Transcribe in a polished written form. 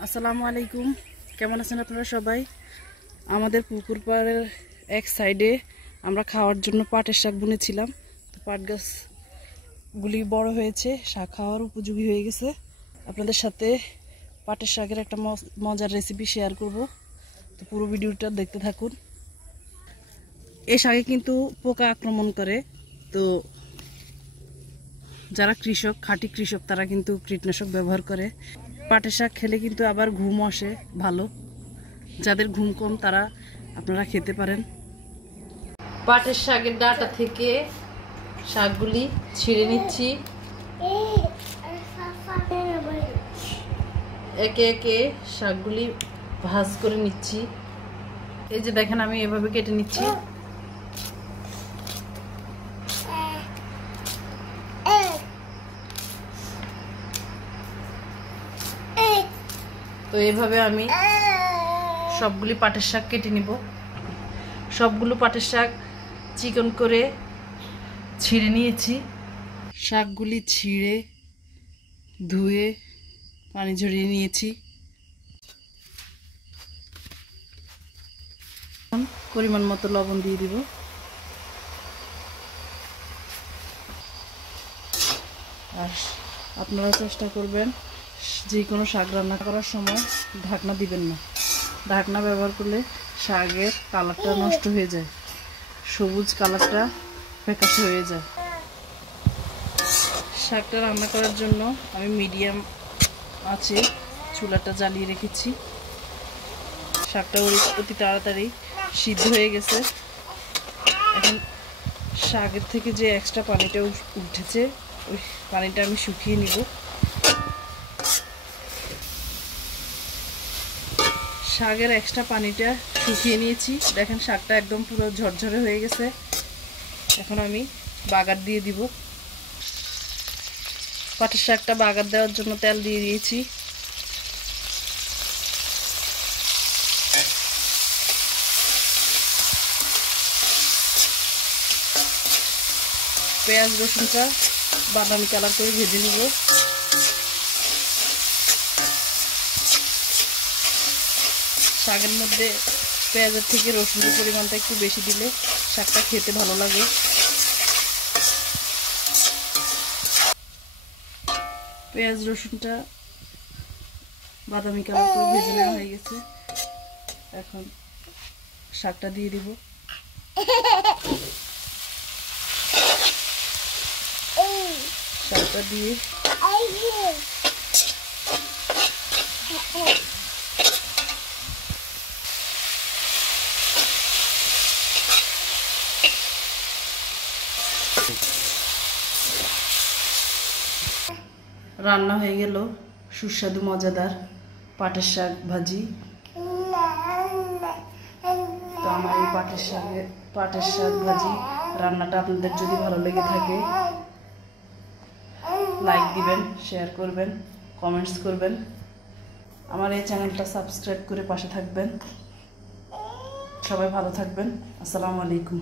আসসালামু আলাইকুম, কেমন আছেন আপনারা সবাই? আমাদের পুকুর পাড়ের এক সাইডে আমরা খাওয়ার জন্য পাটের শাক বুনেছিলাম। তো পাট গাছগুলি বড় হয়েছে, শাক খাওয়ার উপযোগী হয়ে গেছে। আপনাদের সাথে পাটের শাকের একটা মজার রেসিপি শেয়ার করব, তো পুরো ভিডিওটা দেখতে থাকুন। এই শাকে কিন্তু পোকা আক্রমণ করে, তো যারা কৃষক, খাঁটি কৃষক, তারা কিন্তু কীটনাশক ব্যবহার করে। পাটের শাক খেলে কিন্তু আবার ঘুম আসে ভালো। যাদের ঘুম কম তারা আপনারা খেতে পারেন। পাটের শাকের ডাঁটা থেকে শাকগুলি ছিঁড়ে নিচ্ছি, একে একে শাকগুলি ভাজ করে নিচ্ছি। এই যে দেখেন, আমি এভাবে কেটে নিচ্ছি। তো এইভাবে আমি সবগুলি পাটের শাক কেটে নিব। সবগুলো পাটের শাক চিকন করে ছিঁড়ে নিয়েছি। শাকগুলি ছিঁড়ে ধুয়ে পানি ঝরিয়ে নিয়েছি। পরিমাণ মতো লবণ দিয়ে দিব। আর আপনারা চেষ্টা করবেন যে কোনো শাক রান্না করার সময় ঢাকনা দিবেন না। ঢাকনা ব্যবহার করলে শাকের কালারটা নষ্ট হয়ে যায়, সবুজ কালারটা ফ্যাকাশে হয়ে যায়। শাকটা রান্না করার জন্য আমি মিডিয়াম আছে চুলাটা জ্বালিয়ে রেখেছি। শাকটা অতি তাড়াতাড়ি সিদ্ধ হয়ে গেছে। এখন শাকের থেকে যে এক্সট্রা পানিটা উঠেছে, ওই পানিটা আমি শুকিয়ে নিব। শাকের এক্সট্রা পানিটা শুকিয়ে নিয়েছি। দেখেন শাকটা একদম পুরো ঝরঝরে হয়ে গেছে। এখন আমি বাগার দিয়ে দিব। পাটের শাকটা বাগার দেওয়ার জন্য তেল দিয়ে দিয়েছি। পেঁয়াজ রসুনটা বাদামি কালার করে ভেজে নিব। শাকের মধ্যে পেঁয়াজের থেকে রসুনের পরিমাণটা একটু বেশি দিলে শাকটা খেতে ভালো লাগে। পেঁয়াজ রসুনটা বাদামি কালার করে ভেজে নেওয়া হয়ে গেছে। এখন শাকটা দিয়ে দিব। শাকটা দিয়ে রান্না হয়ে গেল সুস্বাদু মজাদার পাটের শাক ভাজি। তো আমার এই পাটের শাক ভাজি রান্নাটা আপনাদের যদি ভালো লেগে থাকে, লাইক দিবেন, শেয়ার করবেন, কমেন্টস করবেন। আমার এই চ্যানেলটা সাবস্ক্রাইব করে পাশে থাকবেন। সবাই ভালো থাকবেন। আসসালামু আলাইকুম।